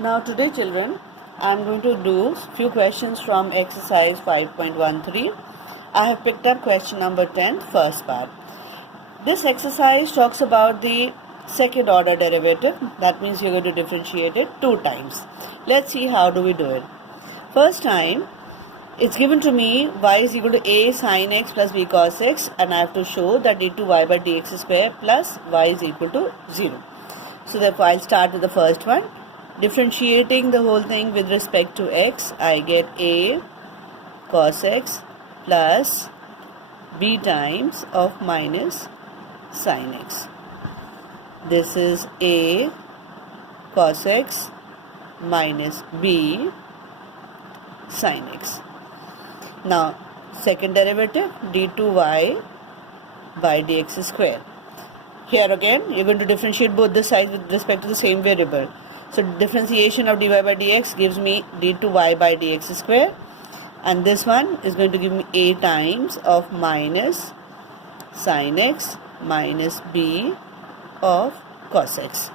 Now today children, I am going to do few questions from exercise 5.13. I have picked up question number 10, first part. This exercise talks about the second order derivative. That means you're going to differentiate it 2 times. Let's see how do we do it. First time, it's given to me y is equal to a sin x plus b cos x, and I have to show that d2y by dx square plus y is equal to 0. So therefore I'll start with the first one. Differentiating the whole thing with respect to x, I get a cos x plus b times of minus sin x. This is a cos x minus b sin x. Now second derivative, d2y by dx square. Here again you're going to differentiate both the sides with respect to the same variable. So differentiation of dy by dx gives me d2y by dx square, and this one is going to give me a times of minus sin x minus b of cos x.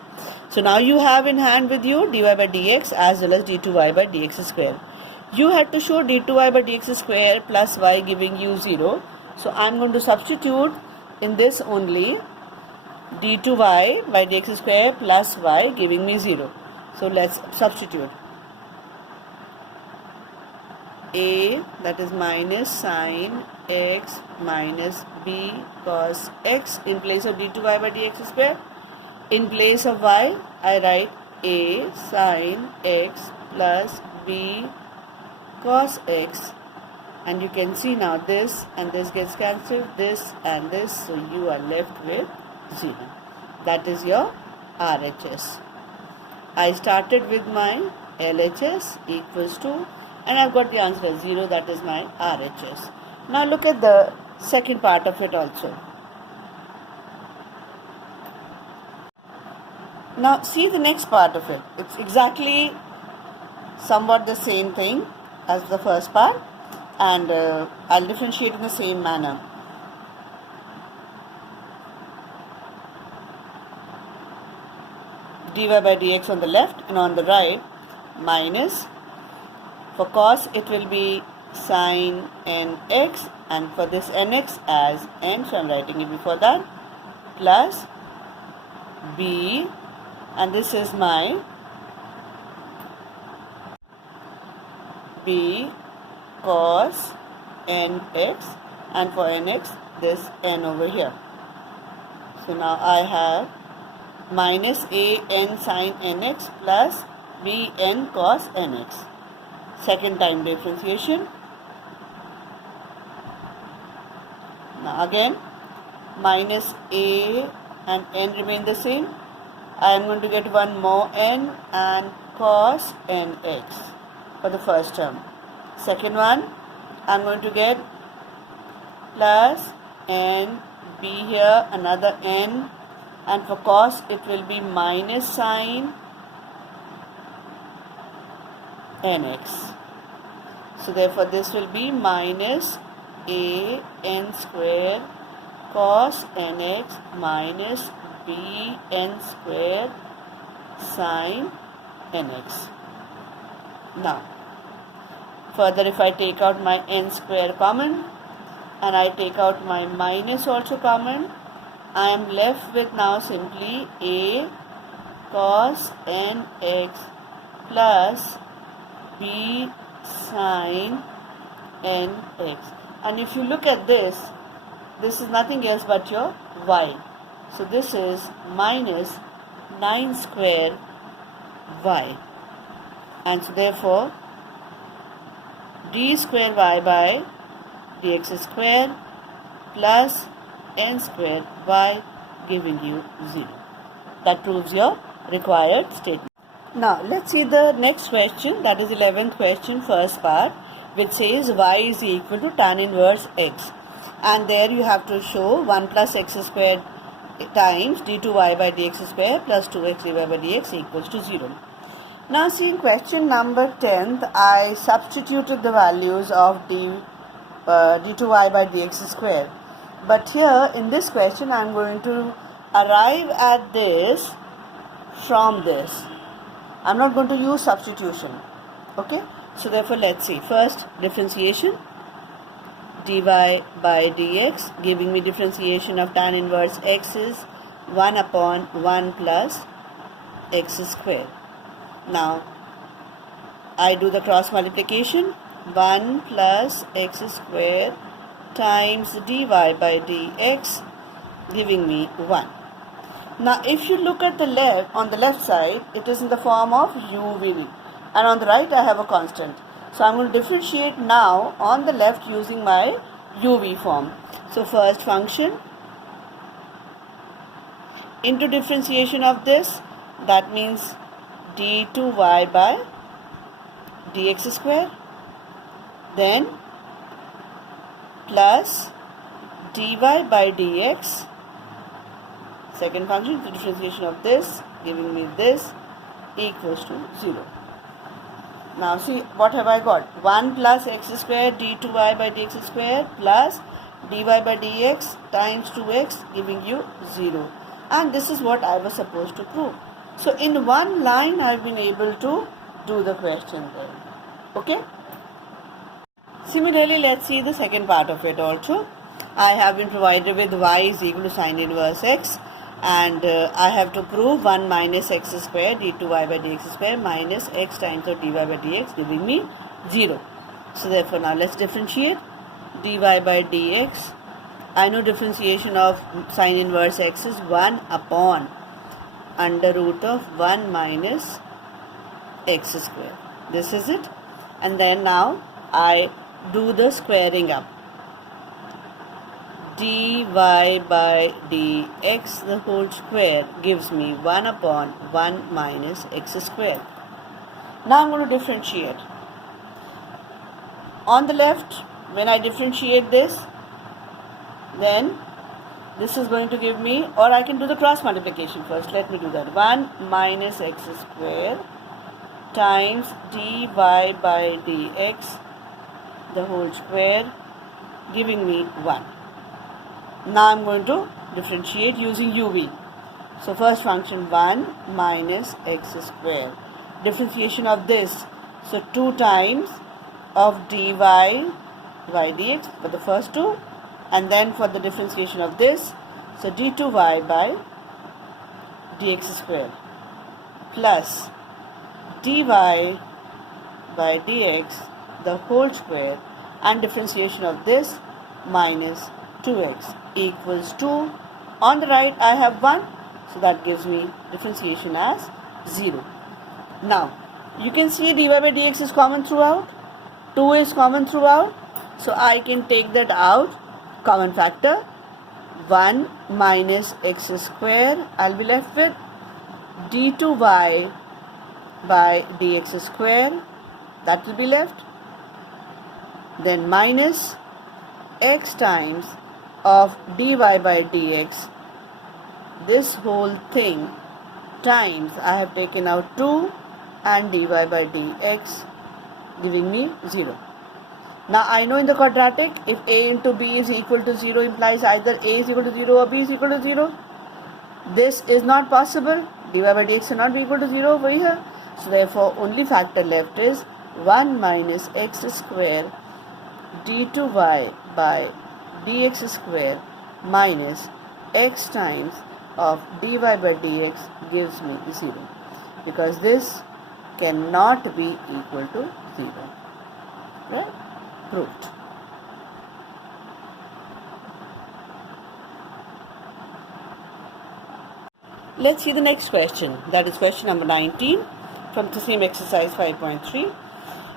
So now you have in hand with you dy by dx as well as d2y by dx square. You had to show d2y by dx square plus y giving you 0. So I am going to substitute in this only d2y by dx square plus y giving me 0. So let's substitute. A, that is minus sin x minus b cos x in place of d2y by dx square. In place of y, I write a sin x plus b cos x, and you can see now this and this gets cancelled, this and this, so you are left with 0. That is your RHS. I started with my LHS equals to, and I've got the answer as 0, that is my RHS. Now look at the second part of it also. Now see the next part of it. It's exactly somewhat the same thing as the first part, and I'll differentiate in the same manner. Dy by dx on the left, and on the right minus, for cos it will be sin nx, and for this nx as n, so I am writing it before that, plus b, and this is my b cos nx, and for nx this n over here. So now I have minus a n sin nx plus b n cos nx. Second time differentiation. Now again minus a and n remain the same. I am going to get one more n and cos nx for the first term. Second one, I am going to get plus n, b here, another n, and for cos it will be minus sin nx. So therefore this will be minus a n square cos nx minus b n square sin nx. Now further, if I take out my n square common and I take out my minus also common, I am left with now simply a cos nx plus b sin nx. And if you look at this is nothing else but your y. So this is minus 9 square y. And so therefore d square y by dx square plus n square y giving you 0. That proves your required statement. Now let's see the next question, that is 11th question, first part, which says y is equal to tan inverse x, and there you have to show 1 plus x squared times d2y by dx square plus 2x dy by dx equals to 0. Now see in question number 10th, I substituted the values of d2y by dx square. But here in this question I am going to arrive at this from this. I'm not going to use substitution. Okay, so therefore let's see. First, differentiation. Dy by dx, giving me differentiation of tan inverse x is 1 upon 1 plus x square. Now I do the cross multiplication. 1 plus x square times dy by dx, giving me 1. Now if you look at the left, on the left side, it is in the form of uv, and on the right I have a constant. So I'm going to differentiate now on the left using my uv form. So first function into differentiation of this, that means d2y by dx square, then plus dy by dx, second function, the differentiation of this, giving me this, equals to 0. Now see, what have I got? 1 plus x square d2y by dx square plus dy by dx times 2x, giving you 0. And this is what I was supposed to prove. So in one line I have been able to do the question there. Okay? Similarly, let's see the second part of it also. I have been provided with y is equal to sine inverse x, and I have to prove 1 minus x square d2y by dx square minus x times of dy by dx, giving me 0. So therefore now let's differentiate. Dy by dx, I know differentiation of sine inverse x is 1 upon under root of 1 minus x square. This is it. And then now I do the squaring up. Dy by dx the whole square gives me 1 upon 1 minus x square. Now I'm going to differentiate. On the left, when I differentiate this, then this is going to give me, or I can do the cross multiplication first. Let me do that. 1 minus x square times dy by dx the whole square, giving me 1. Now I'm going to differentiate using uv. So first function 1 minus x square. Differentiation of this, so 2 times of dy by dx for the first two, and then for the differentiation of this, so d2y by dx square plus dy by dx the whole square, and differentiation of this minus 2x equals 2. On the right I have 1, so that gives me differentiation as 0. Now you can see dy by dx is common throughout, 2 is common throughout, so I can take that out, common factor, 1 minus x square, I'll be left with d2y by dx square, that will be left, then minus x times of dy by dx, this whole thing, times I have taken out 2 and dy by dx, giving me 0. Now I know in the quadratic, if a into b is equal to 0 implies either a is equal to 0 or b is equal to 0. This is not possible. Dy by dx cannot be equal to 0 over here. So therefore only factor left is 1 minus x square d2y by dx square minus x times of dy by dx gives me 0, because this cannot be equal to 0. Right? Proved. Let's see the next question. That is question number 19 from the same exercise 5.3.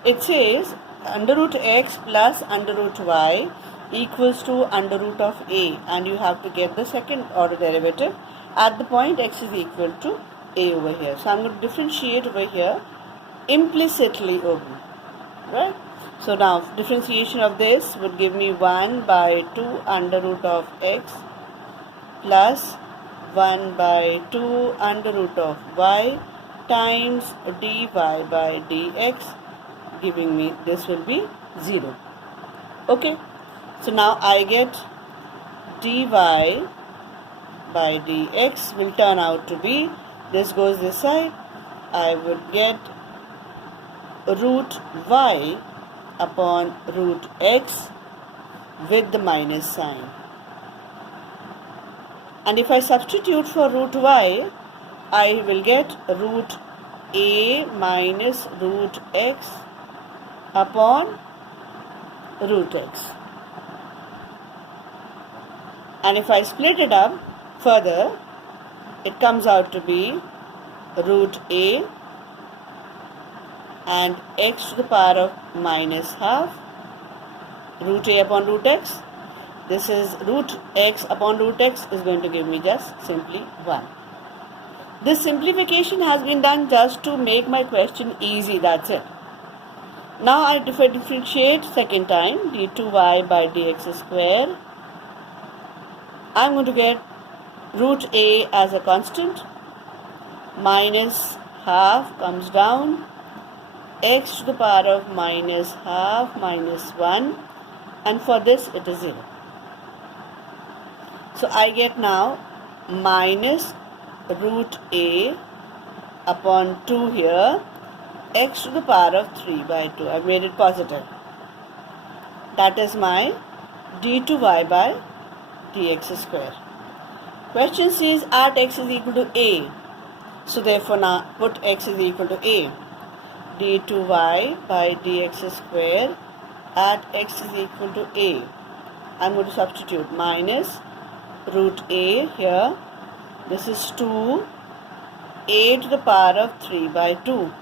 It says under root x plus under root y equals to under root of a, and you have to get the second order derivative at the point x is equal to a over here. So I'm going to differentiate over here implicitly over, right? So now differentiation of this would give me 1 by 2 under root of x plus 1 by 2 under root of y times dy by dx, giving me this will be 0. Okay, so now I get dy by dx will turn out to be, this goes this side, I would get root y upon root x with the minus sign. And if I substitute for root y, I will get root a minus root x upon root x. And if I split it up further, it comes out to be root a and x to the power of minus half, root a upon root x. This is root x upon root x is going to give me just simply 1. This simplification has been done just to make my question easy, that's it. Now if I differentiate second time d2y by dx square, I'm going to get root a as a constant, minus half comes down, x to the power of minus half minus 1, and for this it is 0. So I get now minus root a upon 2 here, x to the power of 3 by 2. I've made it positive. That is my d2y by dx square. Question says at x is equal to a. So therefore now put x is equal to a. d2y by dx square at x is equal to a. I'm going to substitute minus root a here. This is 2 a to the power of 3 by 2.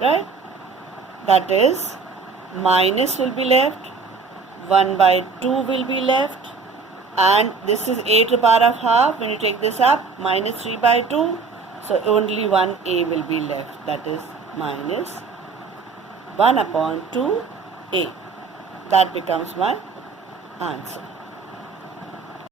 Right? That is minus will be left, 1 by 2 will be left, and this is a to the power of half. When you take this up, minus 3 by 2, so only 1a will be left. That is minus 1 upon 2a. That becomes my answer.